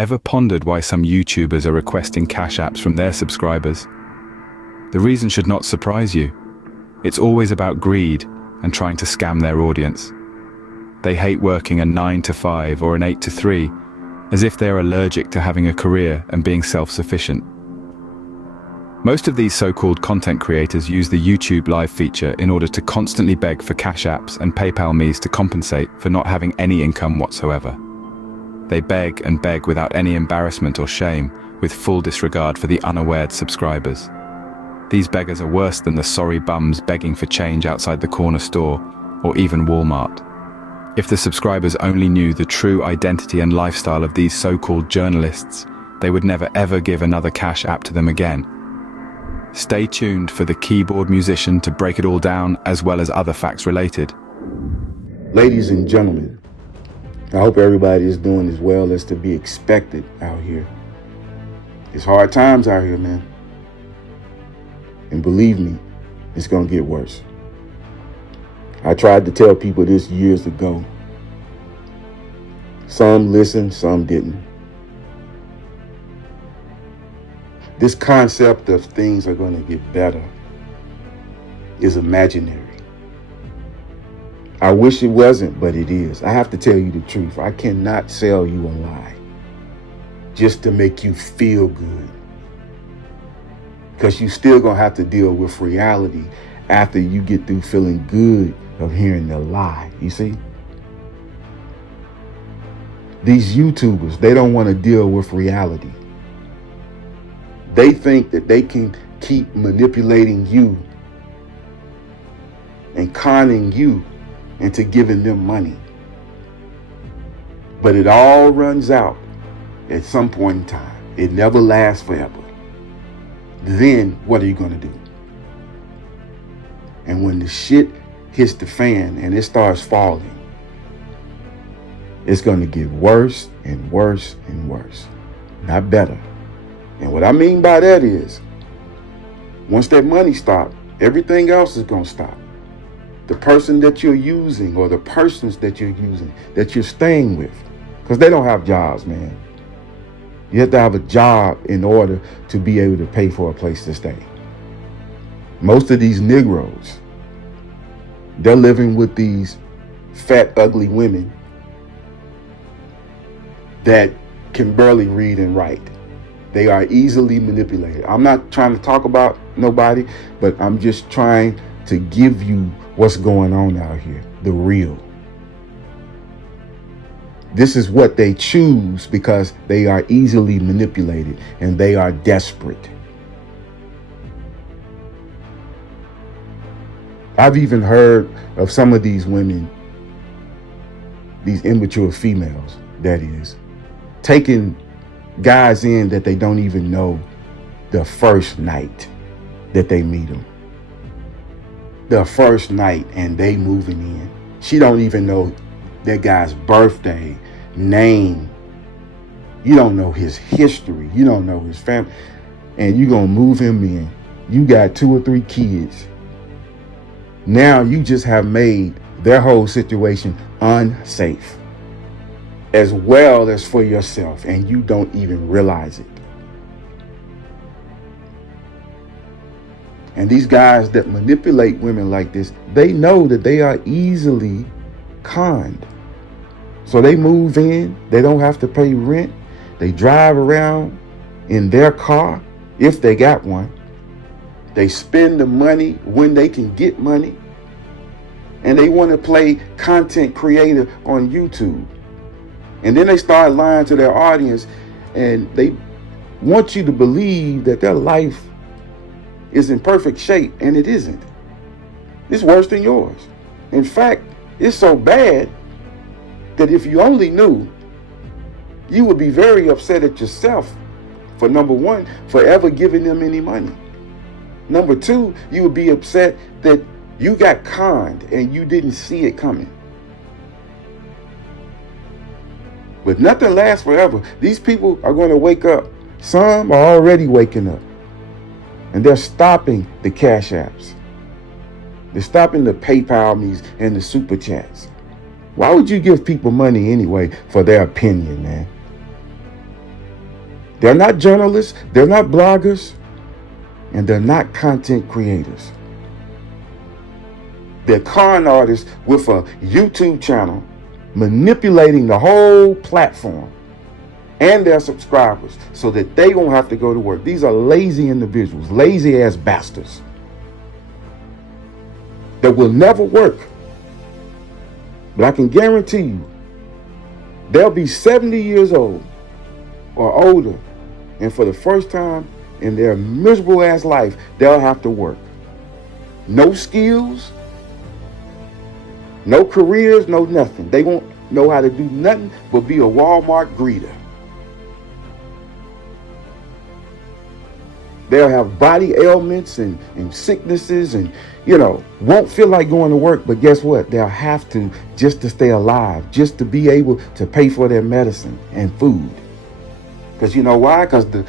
Ever pondered why some YouTubers are requesting cash apps from their subscribers? The reason should not surprise you. It's always about greed and trying to scam their audience. They hate working a 9 to 5 or an 8 to 3, as if they're allergic to having a career and being self-sufficient. Most of these so-called content creators use the YouTube Live feature in order to constantly beg for cash apps and PayPal me's to compensate for not having any income whatsoever. They beg and beg without any embarrassment or shame, with full disregard for the unaware subscribers. These beggars are worse than the sorry bums begging for change outside the corner store or even Walmart. If the subscribers only knew the true identity and lifestyle of these so-called journalists, they would never ever give another cash app to them again. Stay tuned for the keyboard musician to break it all down, as well as other facts related. Ladies and gentlemen, I hope everybody is doing as well as to be expected out here. It's hard times out here, man. And believe me, it's gonna get worse. I tried to tell people this years ago. Some listened, some didn't. This concept of things are going to get better is imaginary. I wish it wasn't, but it is. I have to tell you the truth. I cannot sell you a lie just to make you feel good, because you still going to have to deal with reality after you get through feeling good of hearing the lie. You see? These YouTubers, they don't want to deal with reality. They think that they can keep manipulating you and conning you into giving them money. But it all runs out at some point in time. It never lasts forever. Then what are you going to do? And when the shit hits the fan and it starts falling, it's going to get worse and worse and worse, not better. And what I mean by that is, once that money stops, everything else is going to stop. The person that you're using, or the persons that you're using, that you're staying with, because they don't have jobs, man. You have to have a job in order to be able to pay for a place to stay. Most of these Negroes, they're living with these fat, ugly women that can barely read and write. They are easily manipulated. I'm not trying to talk about nobody, but I'm just trying to give you what's going on out here, the real. This is what they choose because they are easily manipulated and they are desperate. I've even heard of some of these women, these immature females, that is, taking guys in that they don't even know the first night that they meet them. The first night and they moving in. She don't even know that guy's birthday, name. You don't know his history. You don't know his family. And you gonna move him in. You got 2 or 3 kids. Now you just have made their whole situation unsafe, as well as for yourself, and you don't even realize it. And these guys that manipulate women like this, they know that they are easily conned. So they move in, they don't have to pay rent, they drive around in their car, if they got one. They spend the money when they can get money, and they want to play content creator on YouTube. And then they start lying to their audience, and they want you to believe that their life is in perfect shape, and it isn't. It's worse than yours. In fact, it's so bad that if you only knew, you would be very upset at yourself for, number one, for ever giving them any money. Number two, you would be upset that you got conned and you didn't see it coming. But nothing lasts forever. These people are going to wake up. Some are already waking up. And they're stopping the cash apps. They're stopping the PayPal me's and the super chats. Why would you give people money anyway for their opinion, man? They're not journalists, they're not bloggers, and they're not content creators. They're con artists with a YouTube channel manipulating the whole platform and their subscribers so that they won't have to go to work. These are lazy individuals, lazy ass bastards that will never work. But I can guarantee you, they'll be 70 years old or older, and for the first time in their miserable ass life, they'll have to work. No skills, no careers, no nothing. They won't know how to do nothing but be a Walmart greeter. They'll have body ailments and sicknesses and, won't feel like going to work. But guess what? They'll have to just to stay alive, just to be able to pay for their medicine and food. Because you know why? Because the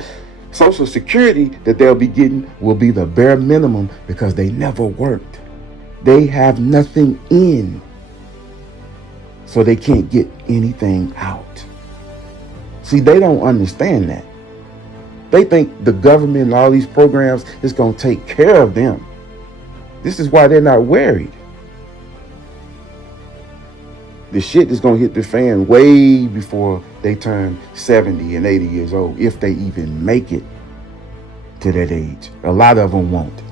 Social Security that they'll be getting will be the bare minimum because they never worked. They have nothing in, so they can't get anything out. See, they don't understand that. They think the government and all these programs is going to take care of them. This is why they're not worried. The shit is going to hit the fan way before they turn 70 and 80 years old, if they even make it to that age. A lot of them won't.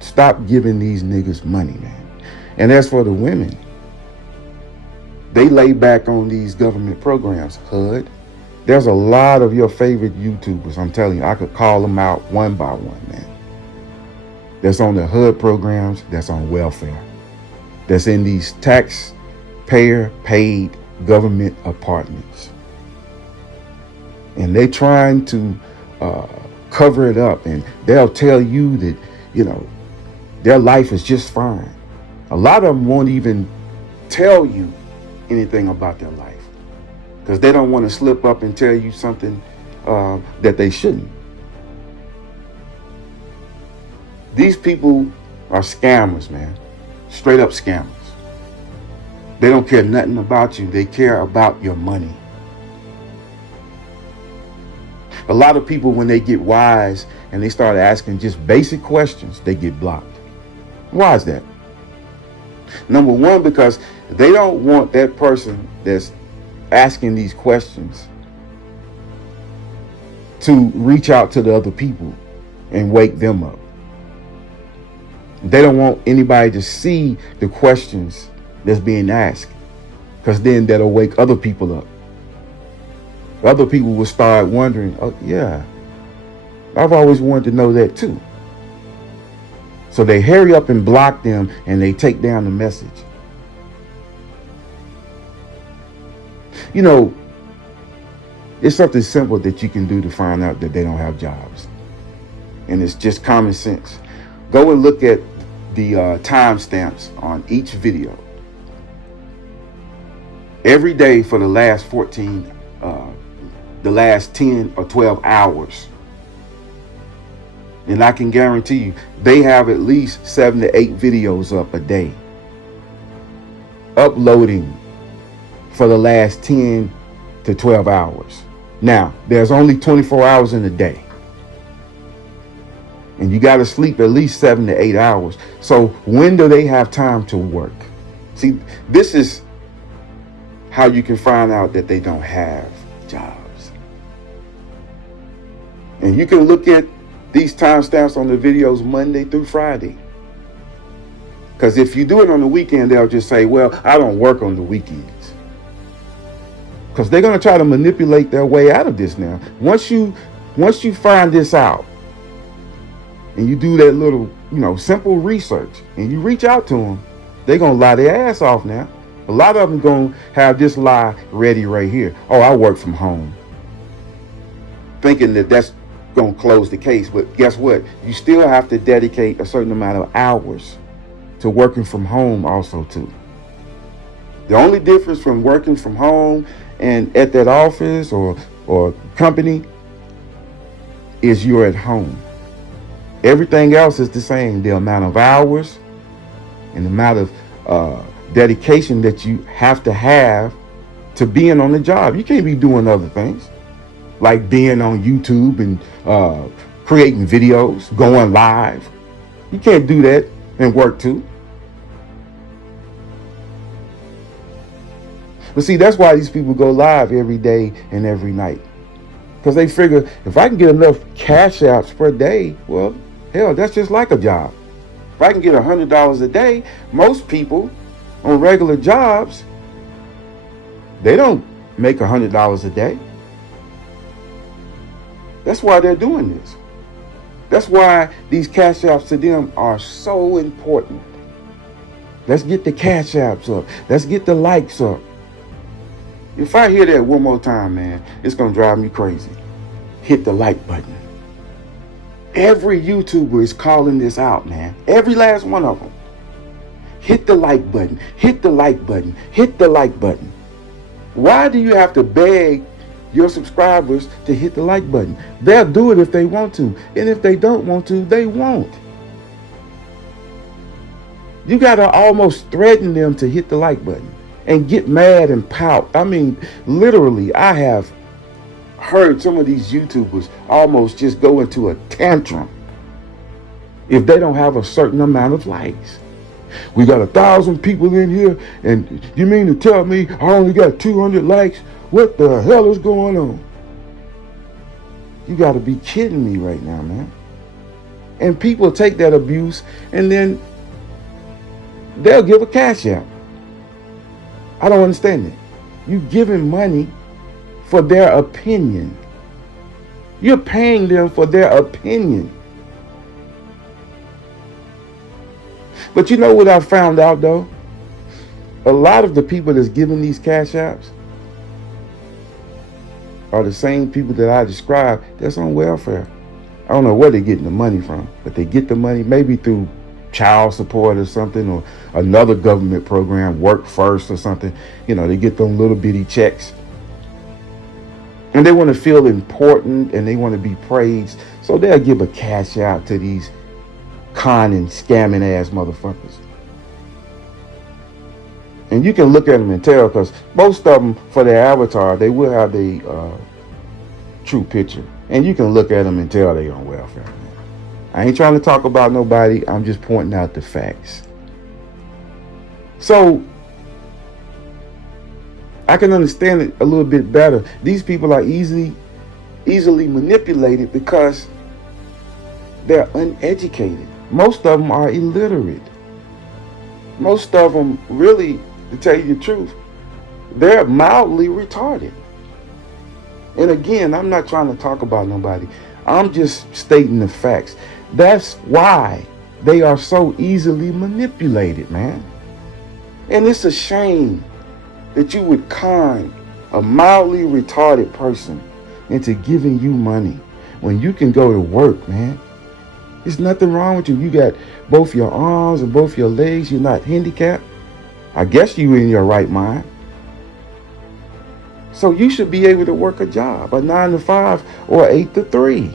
Stop giving these niggas money, man. And as for the women, they lay back on these government programs. HUD. There's a lot of your favorite YouTubers, I'm telling you, I could call them out one by one, man. That's on the HUD programs, that's on welfare. That's in these taxpayer-paid government apartments. And they're trying to cover it up, and they'll tell you that, their life is just fine. A lot of them won't even tell you anything about their life because they don't want to slip up and tell you something that they shouldn't. These people are scammers, man. Straight up scammers. They don't care nothing about you. They care about your money. A lot of people, when they get wise and they start asking just basic questions, they get blocked. Why is that? Number one, because they don't want that person that's asking these questions to reach out to the other people and wake them up. They don't want anybody to see the questions that's being asked, because then that'll wake other people up. Other people will start wondering, oh yeah, I've always wanted to know that too. So they hurry up and block them and they take down the message. It's something simple that you can do to find out that they don't have jobs. And it's just common sense. Go and look at the timestamps on each video. Every day for the last 10 or 12 hours. And I can guarantee you, they have at least 7 to 8 videos up a day. Uploading for the last 10 to 12 hours. Now, there's only 24 hours in a day. And you got to sleep at least 7 to 8 hours. So when do they have time to work? See, this is how you can find out that they don't have jobs. And you can look at these timestamps on the videos Monday through Friday. Because if you do it on the weekend, they'll just say, well, I don't work on the weekends. Because they're going to try to manipulate their way out of this now. Once you find this out and you do that little, simple research and you reach out to them, they're going to lie their ass off now. A lot of them going to have this lie ready right here. Oh, I work from home. Thinking that that's going to close the case. But guess what? You still have to dedicate a certain amount of hours to working from home also too. The only difference from working from home and at that office or company is you're at home. Everything else is the same. The amount of hours and the amount of dedication that you have to being on the job. You can't be doing other things. like being on YouTube and creating videos, going live. You can't do that and work too. But see, that's why these people go live every day and every night. Because they figure, if I can get enough cash apps per day, well, hell, that's just like a job. If I can get $100 a day, most people on regular jobs, they don't make $100 a day. That's why they're doing this. That's why these cash apps to them are so important. Let's get the cash apps up. Let's get the likes up. If I hear that one more time, man, it's going to drive me crazy. Hit the like button. Every YouTuber is calling this out, man. Every last one of them. Hit the like button. Hit the like button. Hit the like button. Why do you have to beg your subscribers to hit the like button? They'll do it if they want to. And if they don't want to, they won't. You got to almost threaten them to hit the like button and get mad and pout. I mean, literally, I have heard some of these YouTubers almost just go into a tantrum if they don't have a certain amount of likes. We got 1,000 people in here, and you mean to tell me I only got 200 likes? What the hell is going on? You got to be kidding me right now, man. And people take that abuse and then they'll give a cash app. I don't understand it. You giving money for their opinion. You're paying them for their opinion. But you know what I found out though? A lot of the people that's giving these cash apps are the same people that I described that's on welfare. I don't know where they're getting the money from, but they get the money maybe through child support or something, or another government program, Work First or something. You know, they get them little bitty checks. And they want to feel important and they want to be praised. So they'll give a cash out to these conning, scamming ass motherfuckers. And you can look at them and tell, because most of them, for their avatar, they will have the true picture. And you can look at them and tell they on welfare. I ain't trying to talk about nobody. I'm just pointing out the facts. So I can understand it a little bit better. These people are easily manipulated because they're uneducated. Most of them are illiterate. Most of them, really, to tell you the truth, they're mildly retarded. And again, I'm not trying to talk about nobody. I'm just stating the facts. That's why they are so easily manipulated, man. And it's a shame that you would con a mildly retarded person into giving you money when you can go to work, man. There's nothing wrong with you. You got both your arms and both your legs. You're not handicapped. I guess you in your right mind. So you should be able to work a job, a 9 to 5 or 8 to 3.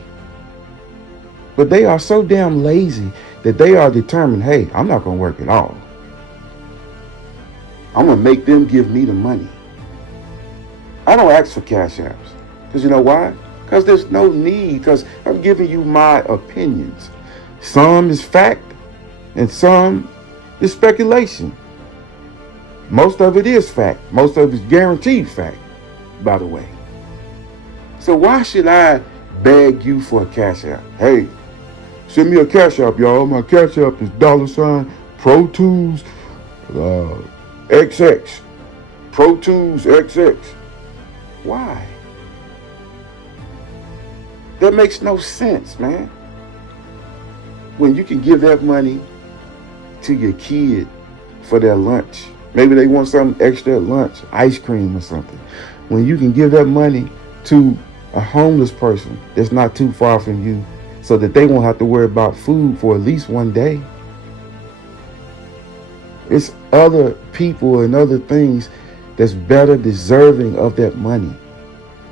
But they are so damn lazy that they are determined, hey, I'm not going to work at all. I'm going to make them give me the money. I don't ask for cash apps. Because you know why? Because there's no need. Because I'm giving you my opinions. Some is fact and some is speculation. Most of it is fact. Most of it is guaranteed fact, by the way. So why should I beg you for a cash app? Hey, send me a cash app, y'all. My cash app is $Pro Tools XX. Pro Tools XX. Why? That makes no sense, man. When you can give that money to your kid for their lunch. Maybe they want something extra at lunch, ice cream or something. When you can give that money to a homeless person that's not too far from you, so that they won't have to worry about food for at least one day. It's other people and other things that's better deserving of that money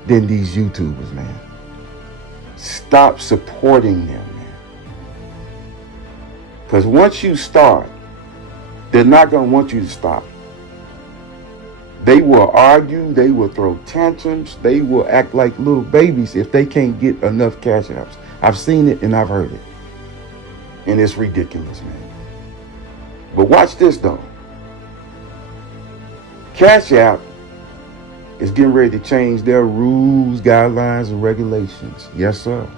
than these YouTubers, man. Stop supporting them, man. Because once you start, they're not going to want you to stop. They will argue, they will throw tantrums, they will act like little babies if they can't get enough cash apps. I've seen it and I've heard it. And it's ridiculous, man. But watch this though. Cash App is getting ready to change their rules, guidelines, and regulations. Yes, sir.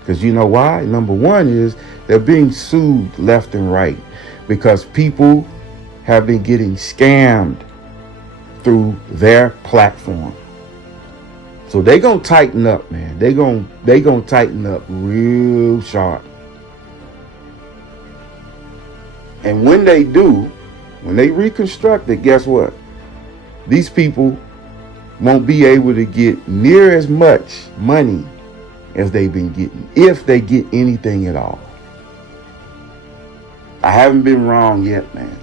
Because you know why? Number one is they're being sued left and right because people have been getting scammed through their platform. So they gonna tighten up, man. They gonna tighten up real sharp. And when they do, when they reconstruct it, guess what? These people won't be able to get near as much money as they've been getting, if they get anything at all. I haven't been wrong yet, man.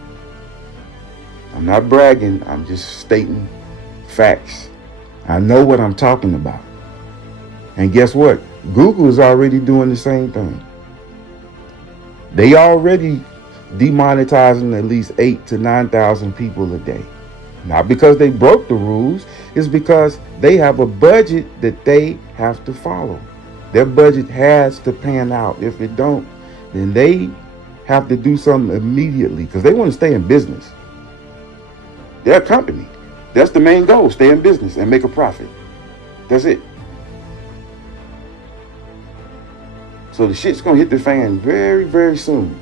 I'm not bragging, I'm just stating facts. I know what I'm talking about. And guess what? Google is already doing the same thing. They already demonetizing at least 8,000 to 9,000 people a day. Not because they broke the rules, it's because they have a budget that they have to follow. Their budget has to pan out. If it don't, then they have to do something immediately because they want to stay in business. They're a company. That's the main goal, stay in business and make a profit. That's it. So the shit's gonna hit the fan very, very soon.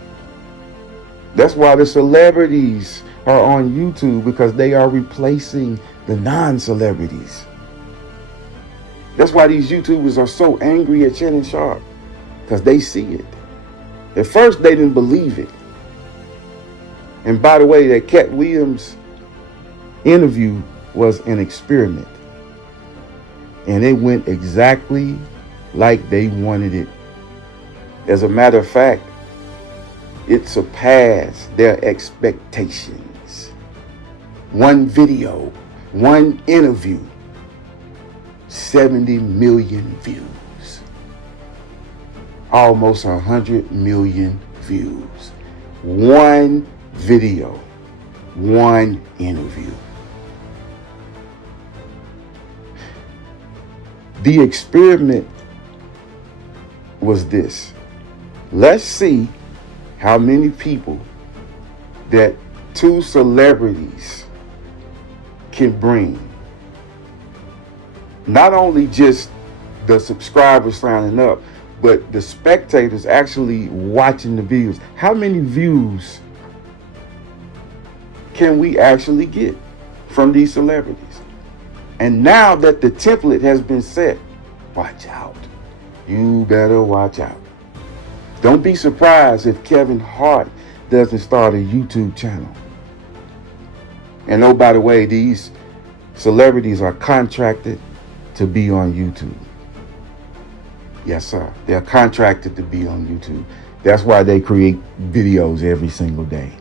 That's why the celebrities are on YouTube, because they are replacing the non-celebrities. That's why these YouTubers are so angry at Shannon Sharp, because they see it. At first, they didn't believe it. And by the way, that Cat Williams interview was an experiment. And it went exactly like they wanted it. As a matter of fact, it surpassed their expectations. One video, one interview, 70 million views. Almost 100 million views. One video, one interview. The experiment was this. Let's see how many people that two celebrities can bring. Not only just the subscribers signing up, but the spectators actually watching the videos. How many views can we actually get from these celebrities? And now that the template has been set, watch out. You better watch out. Don't be surprised if Kevin Hart doesn't start a YouTube channel. And oh, by the way, these celebrities are contracted to be on YouTube. Yes, sir. They're contracted to be on YouTube. That's why they create videos every single day.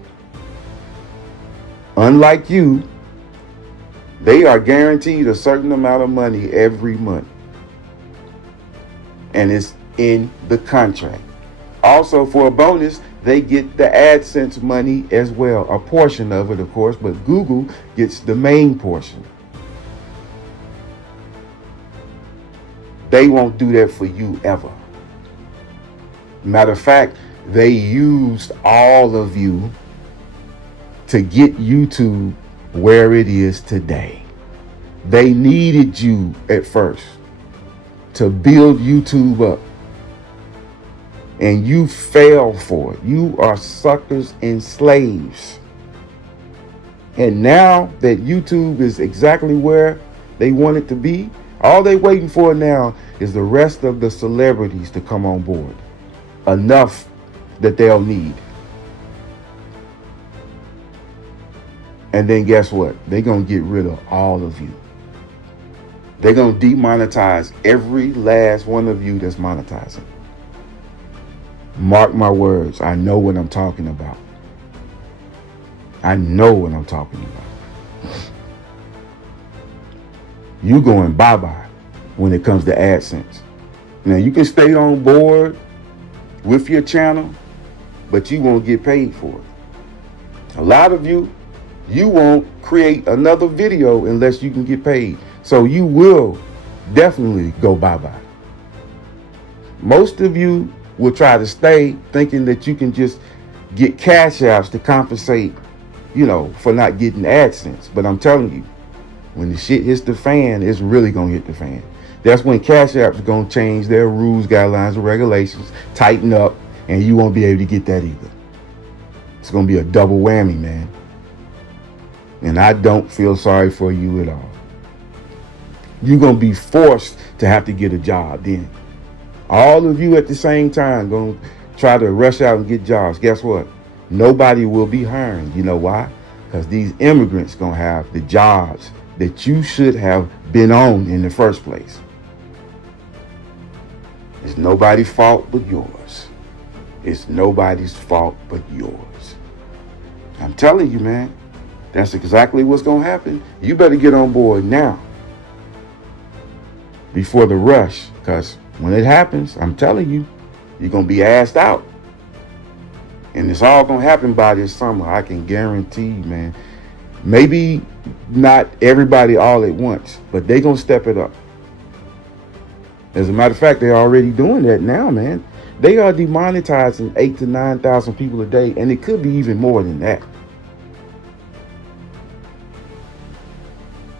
Unlike you, they are guaranteed a certain amount of money every month. And it's in the contract. Also, for a bonus, they get the AdSense money as well. A portion of it, of course, but Google gets the main portion. They won't do that for you ever. Matter of fact, they used all of you to get YouTube where it is today. They needed you at first to build YouTube up. And you fell for it. You are suckers and slaves. And now that YouTube is exactly where they want it to be, all they're waiting for now is the rest of the celebrities to come on board. Enough that they'll need. And then guess what? They're going to get rid of all of you. They're going to demonetize every last one of you that's monetizing. Mark my words, I know what I'm talking about. I know what I'm talking about. You going bye-bye when it comes to AdSense. Now, you can stay on board with your channel, but you won't get paid for it. A lot of you You won't create another video unless you can get paid. So you will definitely go bye-bye. Most of you will try to stay thinking that you can just get cash apps to compensate, for not getting AdSense. But I'm telling you, when the shit hits the fan, it's really gonna hit the fan. That's when cash apps are gonna change their rules, guidelines, and regulations, tighten up, and you won't be able to get that either. It's gonna be a double whammy, man. And I don't feel sorry for you at all. You're gonna be forced to have to get a job then. All of you at the same time gonna try to rush out and get jobs. Guess what? Nobody will be hiring. You know why? Because these immigrants gonna have the jobs that you should have been on in the first place. It's nobody's fault but yours. It's nobody's fault but yours. I'm telling you, man, that's exactly what's gonna happen. You better get on board now before the rush, because when it happens, I'm telling you, you're gonna be asked out. And it's all gonna happen by this summer. I can guarantee you, man. Maybe not everybody all at once, but they gonna step it up. As a matter of fact, they're already doing that now, man. They are demonetizing 8,000 to 9,000 people a day, and it could be even more than that.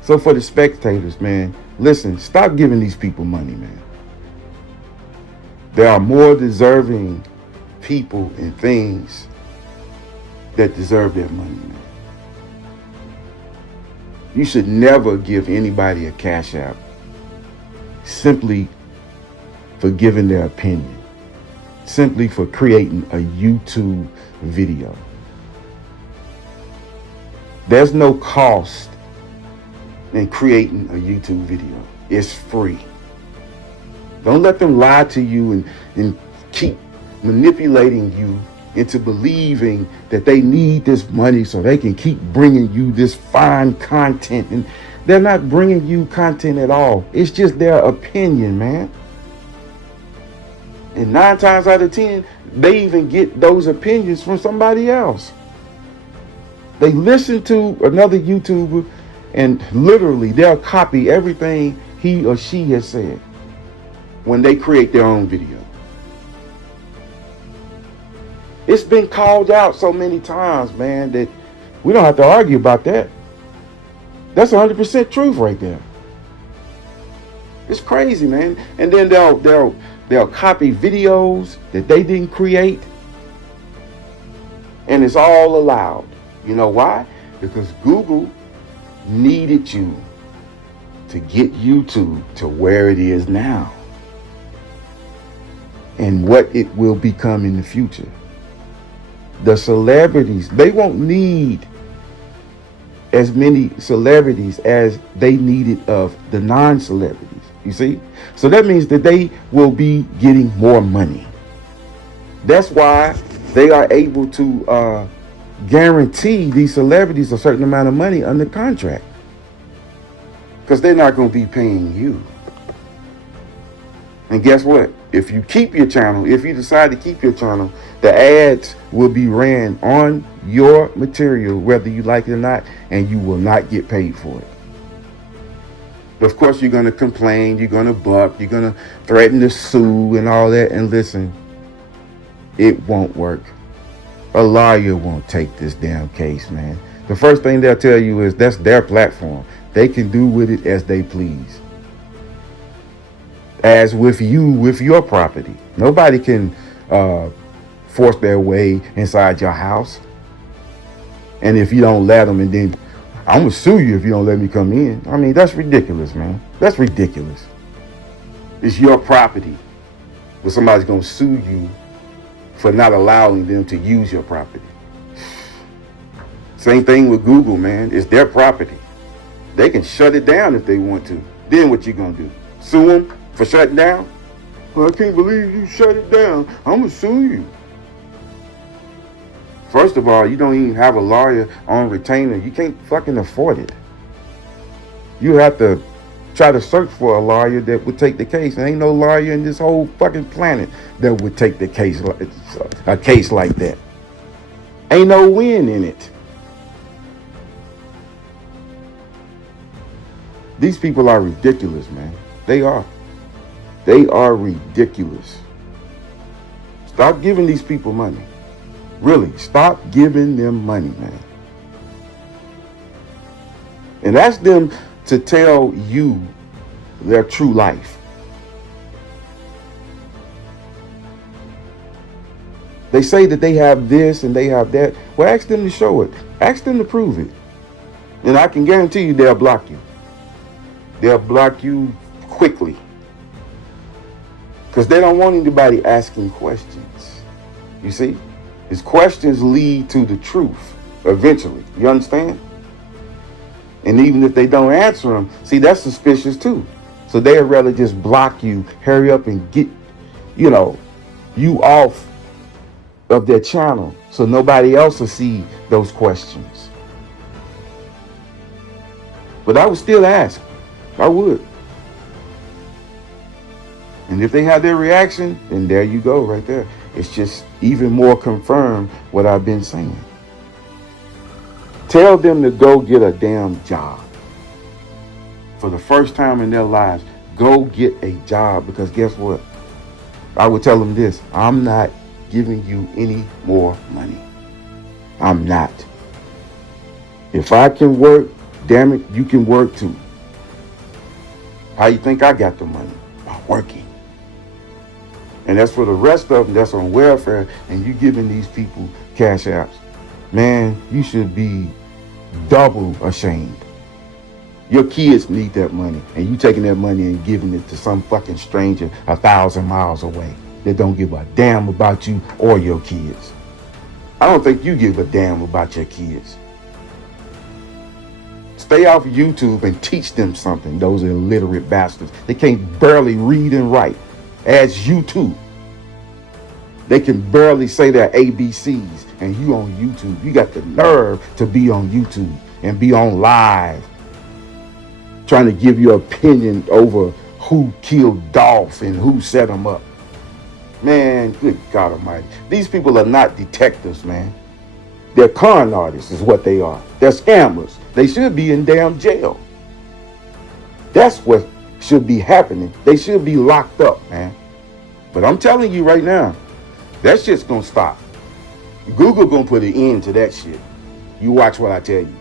So for the spectators, man, listen, stop giving these people money, man. There are more deserving people and things that deserve their money, man. You should never give anybody a cash app simply for giving their opinion, simply for creating a YouTube video. There's no cost in creating a YouTube video. It's free. Don't let them lie to you and keep manipulating you into believing that they need this money so they can keep bringing you this fine content. And they're not bringing you content at all. It's just their opinion, man. And 9 times out of 10, they even get those opinions from somebody else. They listen to another YouTuber and literally they'll copy everything he or she has said when they create their own video. It's been called out so many times, man, that we don't have to argue about that. That's 100% truth right there. It's crazy, man. And then they'll copy videos that they didn't create, and it's all allowed. You know why? Because Google needed you to get YouTube to where it is now and what it will become in the future. The celebrities, they won't need as many celebrities as they needed of the non-celebrities, you see? So that means that they will be getting more money. That's why they are able to guarantee these celebrities a certain amount of money under contract, because they're not going to be paying you. And guess what? If you keep your channel, if you decide to keep your channel, the ads will be ran on your material, whether you like it or not, and you will not get paid for it. Of course, you're going to complain, you're going to buck, you're going to threaten to sue and all that. And listen, it won't work. A lawyer won't take this damn case, man. The first thing they'll tell you is that's their platform. They can do with it as they please. As with you, with your property. Nobody can force their way inside your house. And if you don't let them, and then I'm going to sue you if you don't let me come in. I mean, that's ridiculous, man. That's ridiculous. It's your property, but somebody's going to sue you for not allowing them to use your property. Same thing with Google, man. It's their property. They can shut it down if they want to. Then what you going to do? Sue them for shutting down? Well, I can't believe you shut it down. I'm going to sue you. First of all, you don't even have a lawyer on retainer. You can't fucking afford it. You have to try to search for a lawyer that would take the case. And ain't no lawyer in this whole fucking planet that would take the case, a case like that. Ain't no win in it. These people are ridiculous, man. They are. They are ridiculous. Stop giving these people money. Really, stop giving them money, man. And ask them to tell you their true life. They say that they have this and they have that. Well, ask them to show it. Ask them to prove it. And I can guarantee you they'll block you. They'll block you quickly. Because they don't want anybody asking questions. You see? His questions lead to the truth eventually. You understand? And even if they don't answer them, see, that's suspicious too. So they'd rather just block you, hurry up and get, you off of their channel so nobody else will see those questions. But I would still ask. I would. And if they have their reaction, then there you go right there. It's just even more confirmed what I've been saying. Tell them to go get a damn job. For the first time in their lives, go get a job, because guess what? I would tell them this: I'm not giving you any more money. I'm not. If I can work, damn it, you can work too. How you think I got the money? By working. And that's for the rest of them that's on welfare, and you giving these people cash apps. Man, you should be double ashamed. Your kids need that money, and you taking that money and giving it to some fucking stranger 1,000 miles away that don't give a damn about you or your kids. I don't think you give a damn about your kids. Stay off YouTube and teach them something, those illiterate bastards. They can't barely read and write, as you too. They can barely say their ABCs, and you on YouTube. You got the nerve to be on YouTube and be on live, trying to give your opinion over who killed Dolph and who set him up. Man, good God Almighty. These people are not detectives, man. They're con artists is what they are. They're scammers. They should be in damn jail. That's what should be happening. They should be locked up, man. But I'm telling you right now, that shit's gonna stop. Google gonna put an end to that shit. You watch what I tell you.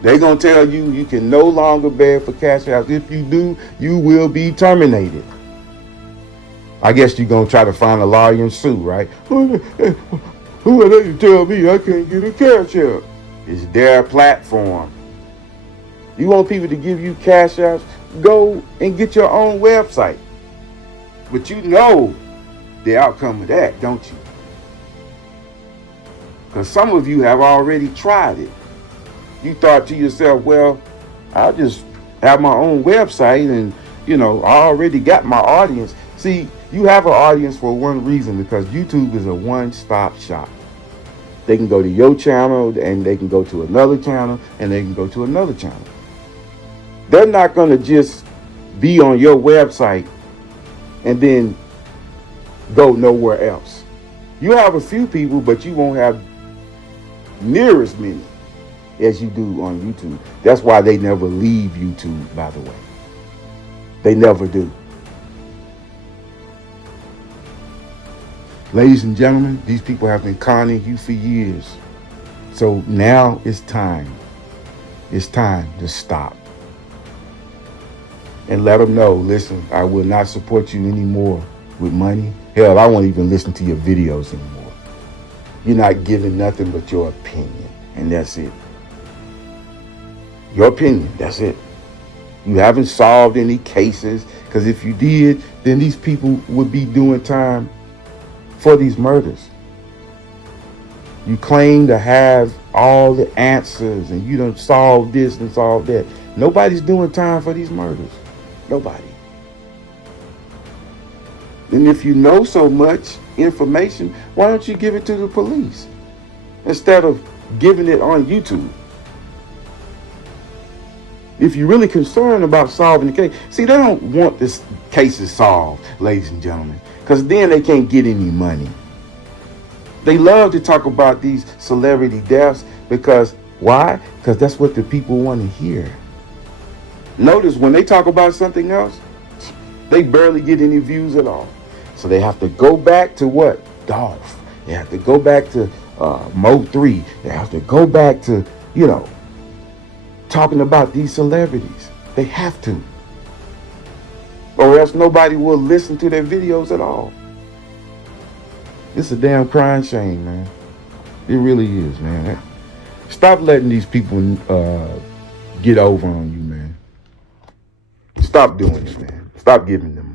They're gonna tell you you can no longer beg for cash apps. If you do, you will be terminated. I guess you're gonna try to find a lawyer and sue, right? Who are they to tell me I can't get a cash app? It's their platform. You want people to give you cash apps? Go and get your own website. But you know the outcome of that, don't you? Because some of you have already tried it. You thought to yourself, well, I'll just have my own website and, I already got my audience. See, you have an audience for one reason, because YouTube is a one-stop shop. They can go to your channel, and they can go to another channel, and they can go to another channel. They're not going to just be on your website and then go nowhere else. You have a few people, but you won't have near as many as you do on YouTube. That's why they never leave YouTube, by the way. They never do. Ladies and gentlemen, these people have been conning you for years. So now it's time. It's time to stop. And let them know, listen, I will not support you anymore with money. Hell, I won't even listen to your videos anymore. You're not giving nothing but your opinion, and that's it. Your opinion, that's it. You haven't solved any cases, because if you did, then these people would be doing time for these murders. You claim to have all the answers, and you done solved this and solved that. Nobody's doing time for these murders. Nobody. And if you know so much information, why don't you give it to the police instead of giving it on YouTube? If you're really concerned about solving the case, see, they don't want this cases solved, ladies and gentlemen, because then they can't get any money. They love to talk about these celebrity deaths because why? Because that's what the people want to hear. Notice when they talk about something else, they barely get any views at all. So they have to go back to what? Dolph. They have to go back to Mo3. They have to go back to, talking about these celebrities. They have to. Or else nobody will listen to their videos at all. It's a damn crying shame, man. It really is, man. Stop letting these people get over on you, man. Stop doing it, man. Stop giving them